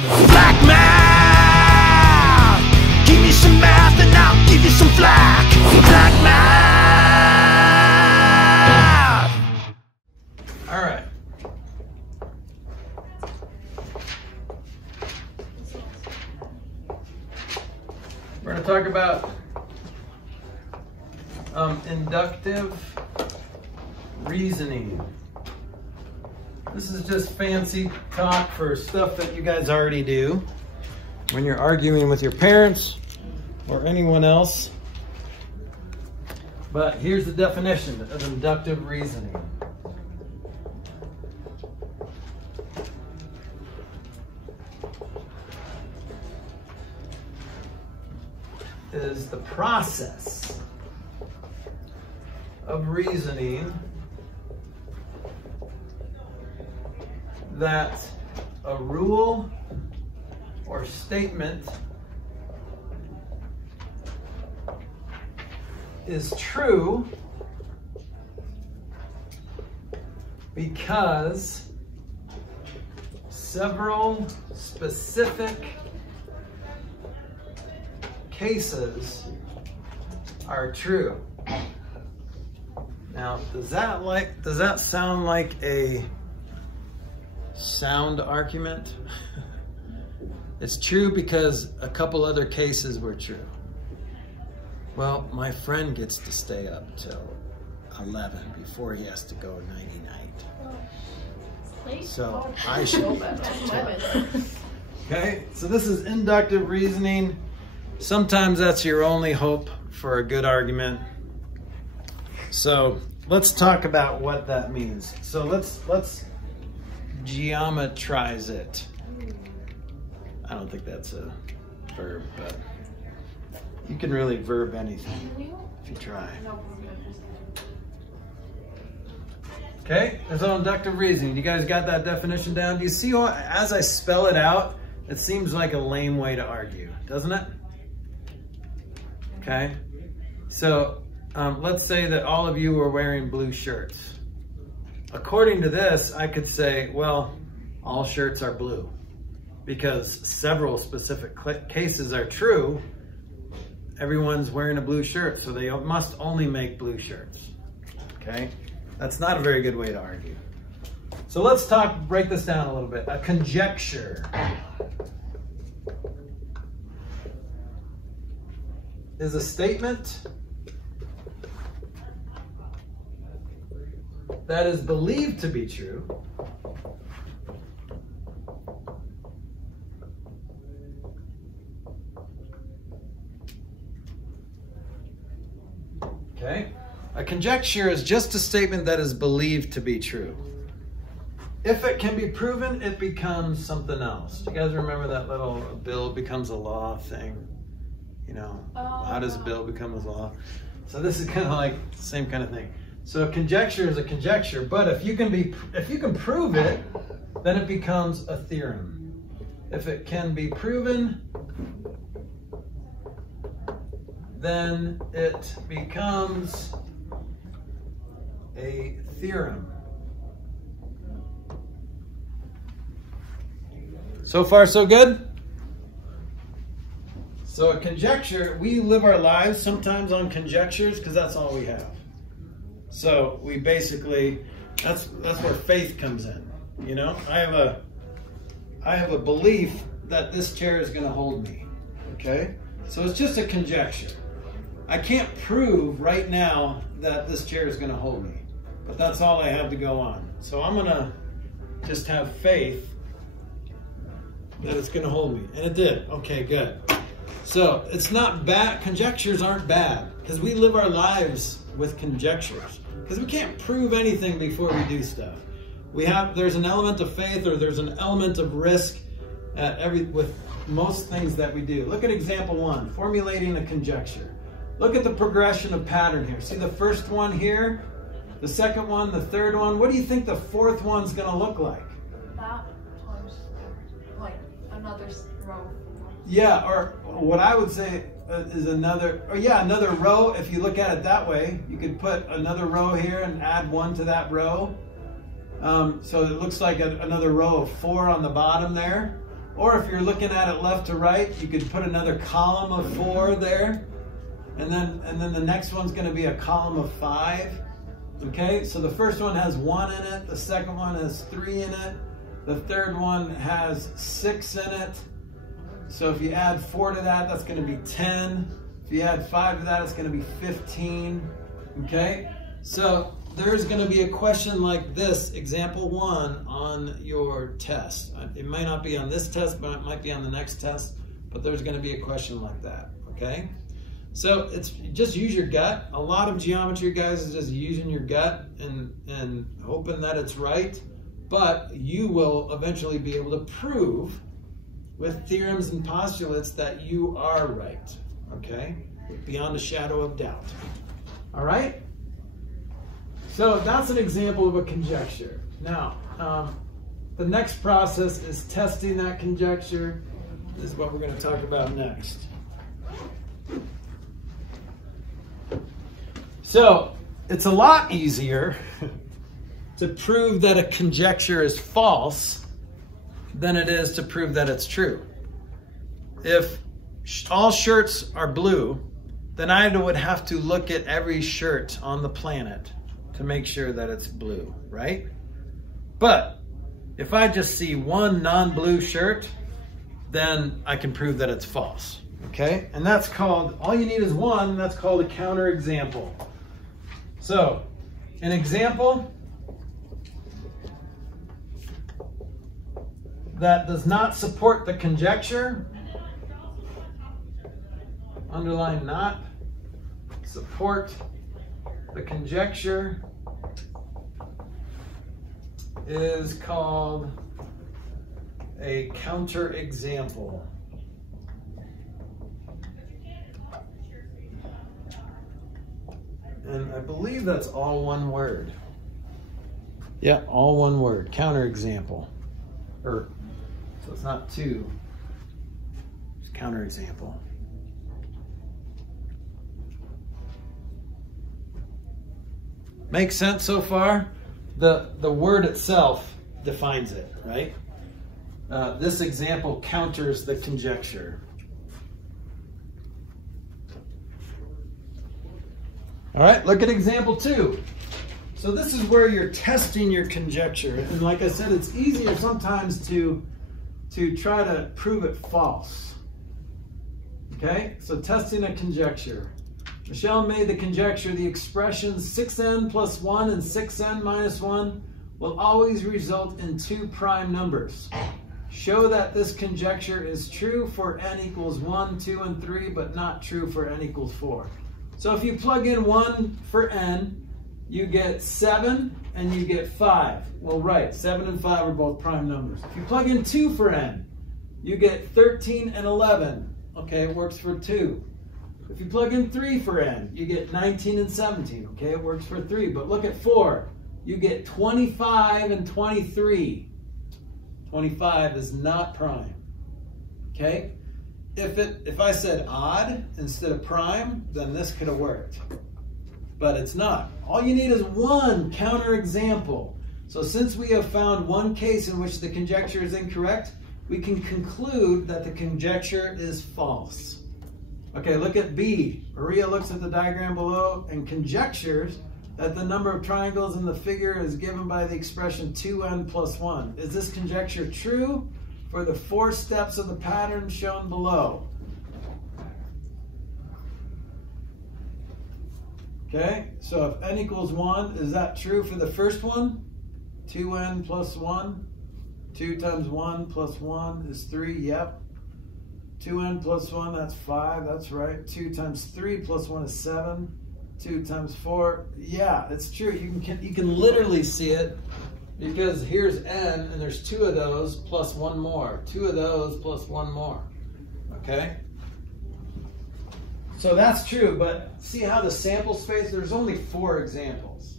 Flack math! Give me some math and I'll give you some flack. Flack math! Alright. We're going to talk about inductive reasoning. This is just fancy talk for stuff that you guys already do when you're arguing with your parents or anyone else. But here's the definition of inductive reasoning. Is the process of reasoning that a rule or statement is true because several specific cases are true. Now, does that sound like a sound argument? It's true because a couple other cases were true. Well, my friend gets to stay up till 11 before he has to go nighty-night. So I should. Okay, so this is inductive reasoning. Sometimes that's your only hope for a good argument. So let's talk about what that means. So let's geometrize it. I don't think that's a verb, but you can really verb anything if you try. Okay, there's all inductive reasoning. You guys got that definition down? Do you see how, as I spell it out, it seems like a lame way to argue, doesn't it? Okay, so let's say that all of you are wearing blue shirts. According to this, I could say, well, all shirts are blue because several specific cases are true. Everyone's wearing a blue shirt, so they must only make blue shirts. Okay, that's not a very good way to argue. So let's break this down a little bit. A conjecture is a statement that is believed to be true okay? A conjecture is just a statement that is believed to be true. If it can be proven, it becomes something else. Do you guys remember that little bill becomes a law thing? You know, how does a bill become a law? So this is kind of like the same kind of thing. So a conjecture is a conjecture, but if you can prove it, then it becomes a theorem. If it can be proven, then it becomes a theorem. So far, so good? So a conjecture, we live our lives sometimes on conjectures because that's all we have. So we basically, that's where faith comes in. You know, I have a belief that this chair is going to hold me. Okay? So it's just a conjecture. I can't prove right now that this chair is going to hold me, but that's all I have to go on. So I'm going to just have faith that it's going to hold me. And it did. Okay, good. So it's not bad. Conjectures aren't bad because we live our lives with conjectures because we can't prove anything before we do stuff. There's an element of faith or there's an element of risk with most things that we do. Look at example 1, formulating a conjecture. Look at the progression of pattern here. See the first one here, the second one, the third one. What do you think the fourth one's going to look like? That times like another row. Yeah, or what I would say is another row. If you look at it that way, you could put another row here and add 1 to that row. So it looks like another row of 4 on the bottom there. Or if you're looking at it left to right, you could put another column of 4 there. And then the next one's going to be a column of 5. Okay, so the first one has 1 in it. The second one has 3 in it. The third one has 6 in it. So if you add 4 to that, that's going to be 10. If you add 5 to that, it's going to be 15. Okay, so there's going to be a question like this, example 1, on your test. It may not be on this test, but it might be on the next test. But there's going to be a question like that. Okay, so it's just use your gut. A lot of geometry, guys, is just using your gut and hoping that it's right. But you will eventually be able to prove with theorems and postulates that you are right. Okay, beyond a shadow of doubt. All right. So that's an example of a conjecture. Now, the next process is testing that conjecture. This is what we're going to talk about next. So it's a lot easier to prove that a conjecture is false than it is to prove that it's true. If all shirts are blue, then I would have to look at every shirt on the planet to make sure that it's blue, right? But if I just see one non-blue shirt, then I can prove that it's false, okay? And that's called, all you need is one, that's called a counterexample. So, an example that does not support the conjecture, underline not, support the conjecture, is called a counterexample. And I believe that's all one word. Yeah, all one word, counterexample. So it's not two, it's counterexample. Makes sense so far? The word itself defines it, right? This example counters the conjecture. All right, look at example 2. So this is where you're testing your conjecture. And like I said, it's easier sometimes to try to prove it false. Okay, so testing a conjecture. Michelle made the conjecture the expressions 6n plus 1 and 6n minus 1 will always result in 2 prime numbers. Show that this conjecture is true for n equals 1, 2, and 3, but not true for n equals 4. So if you plug in 1 for n, you get 7 and you get 5. Well, right, 7 and 5 are both prime numbers. If you plug in 2 for n, you get 13 and 11. Okay, it works for 2. If you plug in 3 for n, you get 19 and 17. Okay, it works for 3. But look at 4. You get 25 and 23. 25 is not prime. Okay? If I said odd instead of prime, then this could have worked. But it's not. All you need is one counterexample. So since we have found one case in which the conjecture is incorrect, we can conclude that the conjecture is false. Okay, look at B. Maria looks at the diagram below and conjectures that the number of triangles in the figure is given by the expression 2n plus 1. Is this conjecture true for the 4 steps of the pattern shown below? Okay, so if n equals 1, is that true for the first one? 2n plus 1. 2 times 1 plus 1 is 3, yep. 2n plus 1, that's 5, that's right. 2 times 3 plus 1 is 7. 2 times 4, yeah, it's true. You can literally see it because here's n and there's 2 of those plus 1 more. 2 of those plus 1 more, okay? So that's true, but see how the sample space, there's only 4 examples.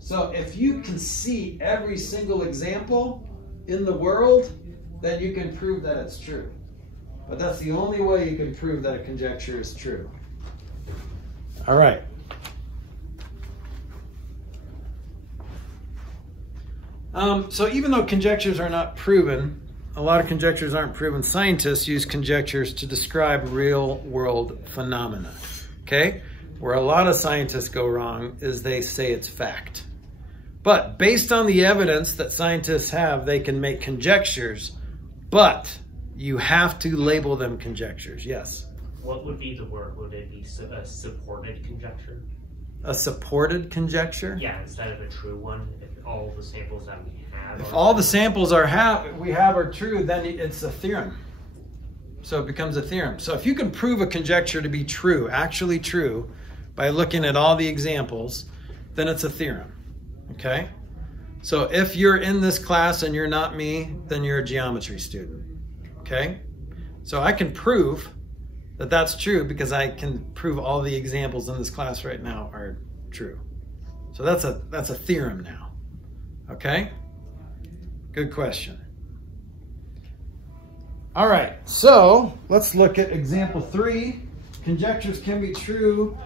So if you can see every single example in the world, then you can prove that it's true. But that's the only way you can prove that a conjecture is true. All right. So even though conjectures are not proven, a lot of conjectures aren't proven. Scientists use conjectures to describe real world phenomena, okay? Where a lot of scientists go wrong is they say it's fact. But based on the evidence that scientists have, they can make conjectures, but you have to label them conjectures, yes. What would be the word? Would it be a supported conjecture? A supported conjecture? Yeah, instead of a true one, if all the samples that we have. If all the samples we have are true, then it's a theorem. So it becomes a theorem. So if you can prove a conjecture to be true, actually true, by looking at all the examples, then it's a theorem, okay? So if you're in this class and you're not me, then you're a geometry student, okay? So I can prove that that's true because I can prove all the examples in this class right now are true. So that's a theorem now, okay? Good question. All right, so let's look at example 3. Conjectures can be true,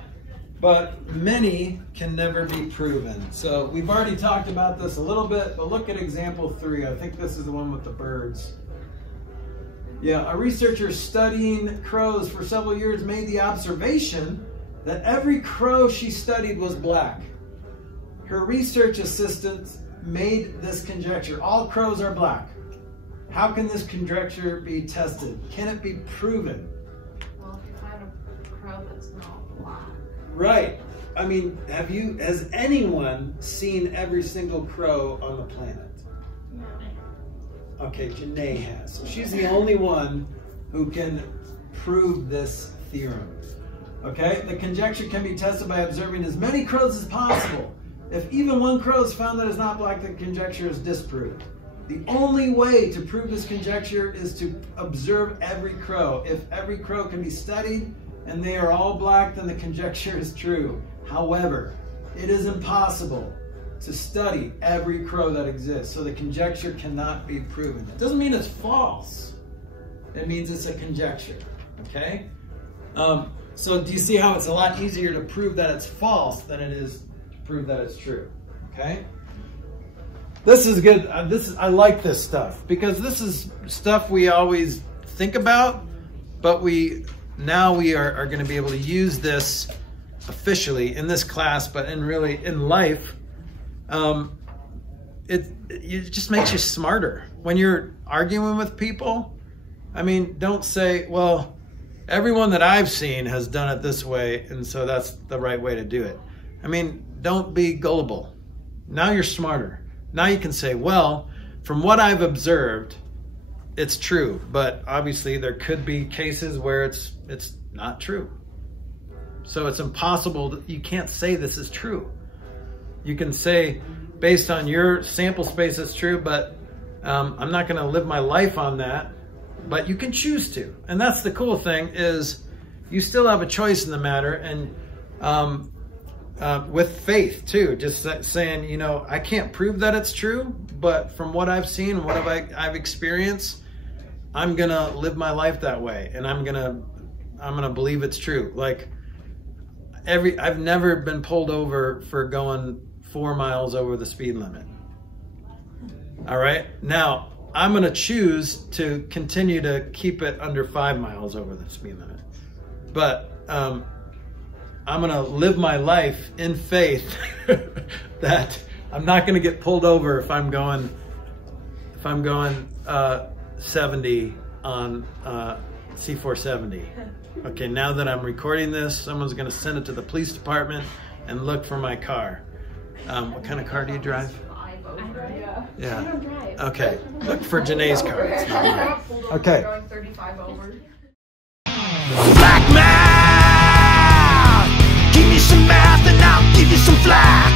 but many can never be proven. So we've already talked about this a little bit, but look at example 3. I think this is the one with the birds. Yeah, a researcher studying crows for several years made the observation that every crow she studied was black. Her research assistant made this conjecture: all crows are black. How can this conjecture be tested? Can it be proven? Well, if you find a crow that's not black. Right. I mean, has anyone seen every single crow on the planet? Okay, Janae has. So she's the only one who can prove this theorem. Okay, the conjecture can be tested by observing as many crows as possible. If even one crow is found that is not black, the conjecture is disproved. The only way to prove this conjecture is to observe every crow. If every crow can be studied and they are all black, then the conjecture is true. However, it is impossible to study every crow that exists, so the conjecture cannot be proven. It doesn't mean it's false. It means it's a conjecture, okay? So do you see how it's a lot easier to prove that it's false than it is to prove that it's true, okay? This is good. I like this stuff because this is stuff we always think about, but now we are going to be able to use this officially in this class, but in life. It just makes you smarter when you're arguing with people. I mean, don't say, well, everyone that I've seen has done it this way, and so that's the right way to do it. I mean, don't be gullible. Now you're smarter. Now you can say, well, from what I've observed, it's true, but obviously there could be cases where it's not true. So it's impossible. You can't say this is true. You can say, based on your sample space, it's true, but I'm not going to live my life on that. But you can choose to. And that's the cool thing, is you still have a choice in the matter. And with faith, too. Just saying, you know, I can't prove that it's true, but from what I've seen and what I've experienced, I'm going to live my life that way. And I'm going to believe it's true. Like, I've never been pulled over for going 4 miles over the speed limit. All right. Now, I'm going to choose to continue to keep it under 5 miles over the speed limit. But I'm going to live my life in faith that I'm not going to get pulled over if I'm going 70 on C470. Okay, now that I'm recording this, someone's going to send it to the police department and look for my car. What kind of car do you drive? Yeah. I don't drive. Okay. Look for Janae's car. It's not mine. Okay. Going 35 over. Black man, give me some math and I'll give you some flack.